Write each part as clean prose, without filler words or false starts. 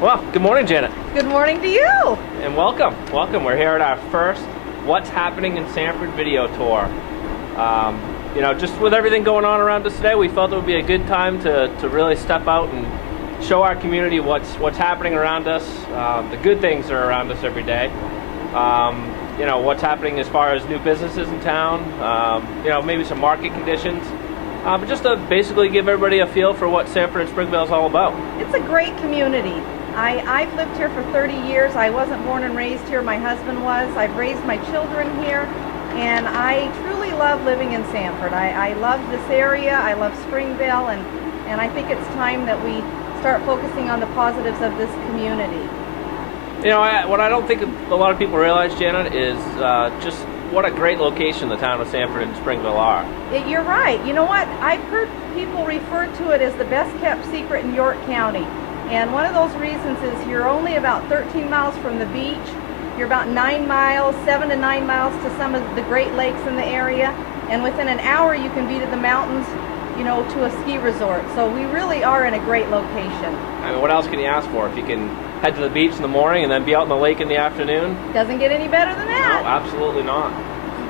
Well, good morning, Janet. Good morning to you. And welcome. We're here at our first What's Happening in Sanford video tour. Just with everything going on around us today, we felt it would be a good time to really step out and show our community what's happening around us, the good things that are around us every day. What's happening as far as new businesses in town, maybe some market conditions. But just to basically give everybody a feel for what Sanford and Springvale is all about. It's a great community. I've lived here for 30 years. I wasn't born and raised here. My husband was. I've raised my children here, and I truly love living in Sanford. I love this area. I love Springvale, and I think it's time that we start focusing on the positives of this community. What I don't think a lot of people realize, Janet, is just what a great location the town of Sanford and Springvale are. You're right. You know what? I've heard people refer to it as the best kept secret in York County. And one of those reasons is you're only about 13 miles from the beach. You're about 7 to 9 miles to some of the Great Lakes in the area. And within an hour you can be to the mountains, to a ski resort. So we really are in a great location. I mean, what else can you ask for? If you can head to the beach in the morning and then be out in the lake in the afternoon? Doesn't get any better than that. No, absolutely not.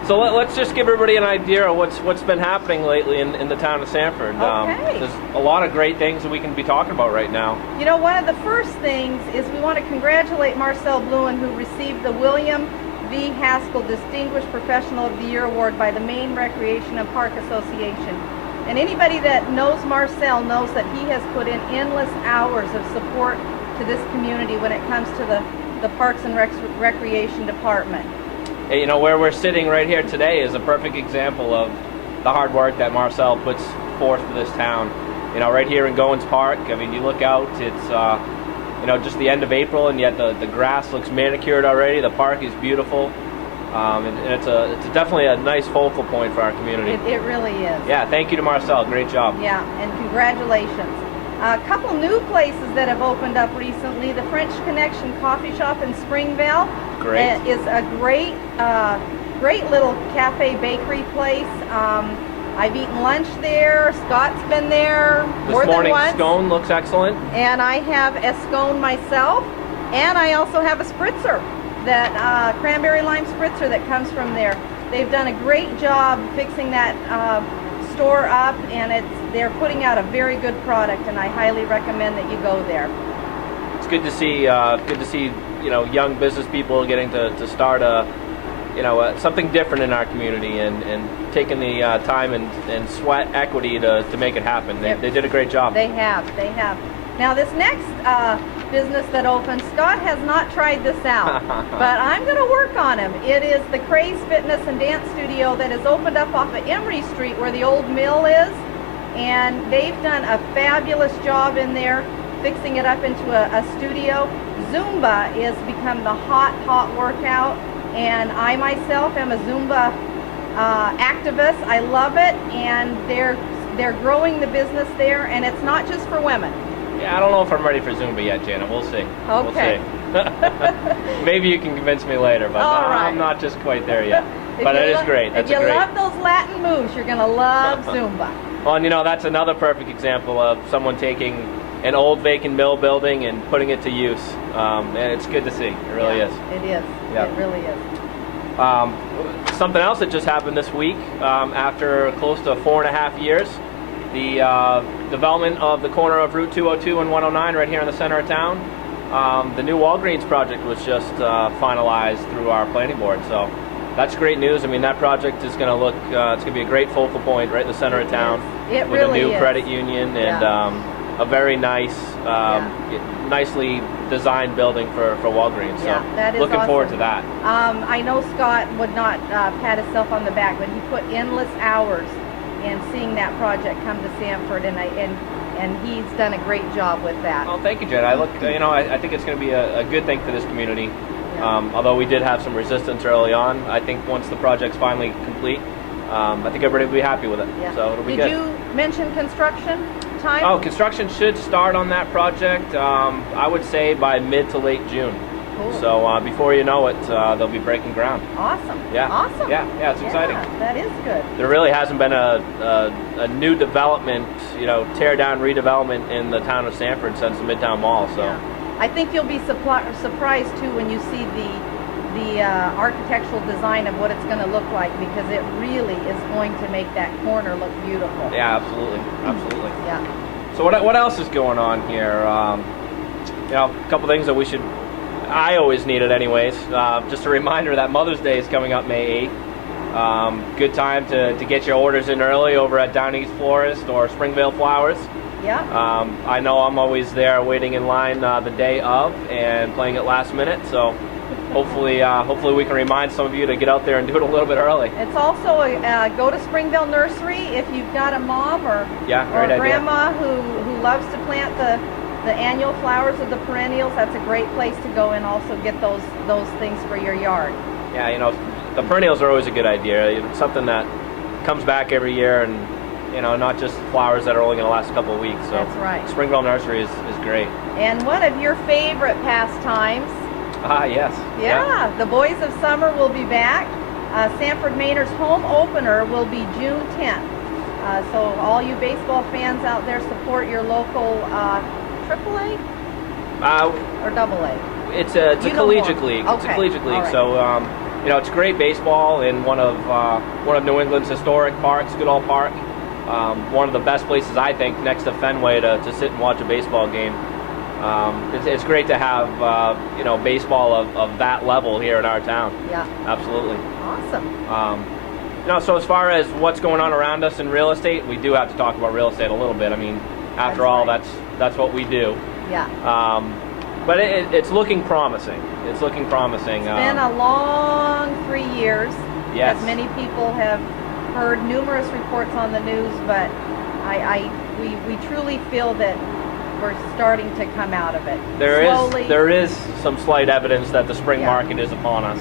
So let's just give everybody an idea of what's been happening lately in the town of Sanford. Okay. There's a lot of great things that we can be talking about right now. One of the first things is we want to congratulate Marcel Bluen, who received the William V. Haskell Distinguished Professional of the Year Award by the Maine Recreation and Park Association. And anybody that knows Marcel knows that he has put in endless hours of support to this community when it comes to the Parks and Recreation Department. Hey, where we're sitting right here today is a perfect example of the hard work that Marcel puts forth for this town. Right here in Goins Park, I mean, you look out, it's just the end of April, and yet the grass looks manicured already. The park is beautiful. And it's definitely a nice focal point for our community. It really is. Yeah, thank you to Marcel. Great job. Yeah, and congratulations. A couple new places that have opened up recently. The French Connection Coffee Shop in Springvale is a great little cafe bakery place. I've eaten lunch there. Scott's been there more than once. This morning's scone looks excellent. And I have a scone myself, and I also have a spritzer. That cranberry lime spritzer that comes from there. They've done a great job fixing that store up, and they're putting out a very good product, and I highly recommend that you go there. It's good to see young business people getting to start something different in our community and taking the time and sweat equity to make it happen. They did a great job. They have. Now this next business that opened, Scott has not tried this out, but I'm going to work on him. It is the Craze Fitness and Dance Studio that is opened up off of Emery Street where the old mill is, and they've done a fabulous job in there fixing it up into a studio. Zumba has become the hot workout, and I myself am a Zumba activist. I love it, and they're growing the business there, and it's not just for women. Yeah, I don't know if I'm ready for Zumba yet, Janet. We'll see. Okay. We'll see. Maybe you can convince me later, but I'm not just quite there yet. But it is great. If you love those Latin moves, you're going to love Zumba. Well, and that's another perfect example of someone taking an old vacant mill building and putting it to use. And it's good to see. It really is. It is. Yeah. It really is. Something else that just happened this week, after close to 4.5 years, the development of the corner of Route 202 and 109 right here in the center of town. The new Walgreens project was just finalized through our planning board, so that's great news. I mean, that project is going to look, it's going to be a great focal point right in the center of town. It with really a new is. credit union and a very nice, nicely designed building for Walgreens. So that is looking awesome. forward to that. I know Scott would not pat himself on the back, but he put endless hours in seeing that project come to Sanford, and he's done a great job with that. Well, thank you, Jed. I think it's going to be a good thing for this community. Although we did have some resistance early on, I think once the project's finally complete, I think everybody will be happy with it. Yeah. So it'll be good. Did you mention construction time? Oh, construction should start on that project, I would say by mid to late June. Cool. So before you know it, they'll be breaking ground. Awesome. Yeah. Awesome. Yeah, it's exciting. That is good. There really hasn't been a new development, tear down redevelopment in the town of Sanford since the Midtown Mall. So I think you'll be surprised too when you see the architectural design of what it's going to look like, because it really is going to make that corner look beautiful. Yeah, absolutely, absolutely. Yeah. So what else is going on here? You know, a couple things that I always need it anyways. Just a reminder that Mother's Day is coming up May 8th. Good time to get your orders in early over at Down East Florist or Springvale Flowers. Yeah. I know I'm always there waiting in line the day of and playing it last minute, so hopefully we can remind some of you to get out there and do it a little bit early. It's also go to Springvale Nursery if you've got a mom or grandma who loves to plant the annual flowers or the perennials. That's a great place to go and also get those things for your yard. Yeah, you know, the perennials are always a good idea. It's something that comes back every year, and you know, not just flowers that are only going to last a couple of weeks. So that's right. Springvale Nursery is great. And one of your favorite pastimes. Yes. Yeah, the Boys of Summer will be back. Sanford Mainer's home opener will be June 10th. So all you baseball fans out there, support your local AAA or AA? It's a collegiate league. Okay. It's a collegiate league. Right. So you know, it's great baseball in one of New England's historic parks, Goodall Park. One of the best places, I think, next to Fenway to sit and watch a baseball game. It's great to have you know, baseball of that level here in our town. Yeah. Absolutely. Awesome. You know, so as far as what's going on around us in real estate, we do have to talk about real estate a little bit. I mean, after all, that's what we do. Yeah. But it's looking promising. It's looking promising. It's been a long 3 years. Yes. As many people have heard numerous reports on the news, but we truly feel that we're starting to come out of it. There is some slight evidence that the spring market is upon us.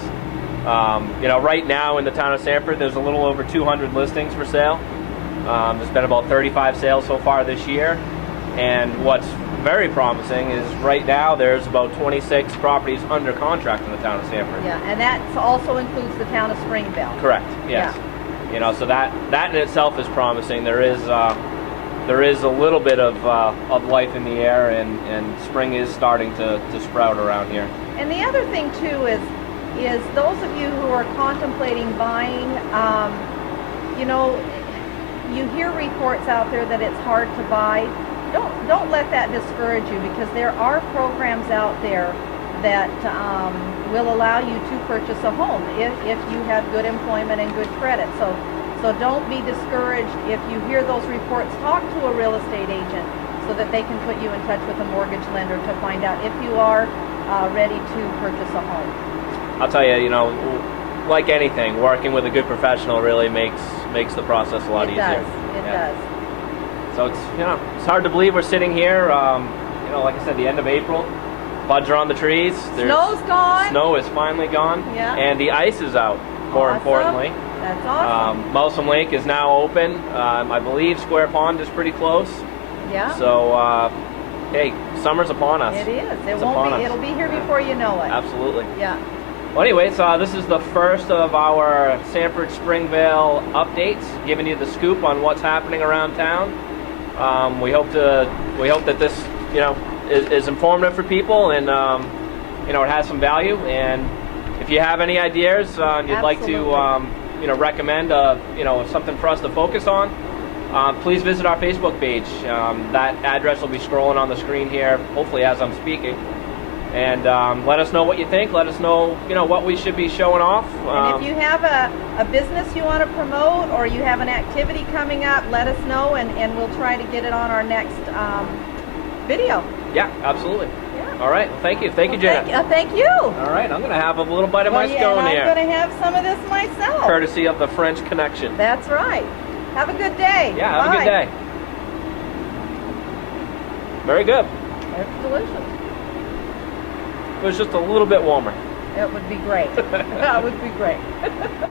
You know, right now in the town of Sanford, there's a little over 200 listings for sale. There's been about 35 sales so far this year, and what's very promising is right now there's about 26 properties under contract in the town of Sanford. Yeah, and that also includes the town of Springvale. Correct. Yes. Yeah. You know, so that in itself is promising. There is a little bit of life in the air, and spring is starting to sprout around here. And the other thing too is those of you who are contemplating buying, you know, you hear reports out there that it's hard to buy. Don't let that discourage you, because there are programs out there that will allow you to purchase a home if you have good employment and good credit. So don't be discouraged if you hear those reports. Talk to a real estate agent so that they can put you in touch with a mortgage lender to find out if you are ready to purchase a home. I'll tell you, you know, like anything, working with a good professional really makes the process a lot easier. It does. So it's hard to believe we're sitting here. You know, like I said, the end of April. Buds are on the trees. Snow's gone. Snow is finally gone. Yeah. And the ice is out. More importantly. That's awesome. Mousom Lake is now open. I believe Square Pond is pretty close. Yeah. So hey, summer's upon us. It is. It'll be here before you know it. Absolutely. Yeah. Well, anyways, this is the first of our Sanford Springvale updates, giving you the scoop on what's happening around town. We hope that this, you know, is informative for people, and you know, it has some value. And if you have any ideas, you'd like to, you know, recommend, you know, something for us to focus on, please visit our Facebook page. That address will be scrolling on the screen here, hopefully as I'm speaking. And let us know what you think. Let us know, you know, what we should be showing off. And if you have a business you want to promote, or you have an activity coming up, let us know, and we'll try to get it on our next video. Yeah, absolutely. Yeah. All right. Well, thank you, Janet. Thank you. All right. I'm going to have a little bite of my scone here. I'm going to have some of this myself. Courtesy of the French Connection. That's right. Have a good day. Yeah, have a good day. Very good. It's delicious. It was just a little bit warmer. It would be great. That would be great.